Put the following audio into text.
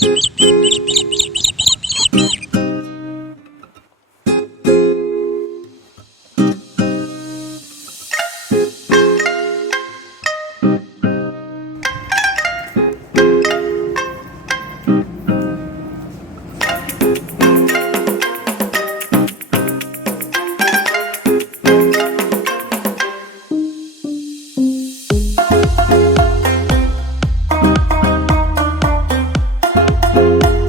Música Thank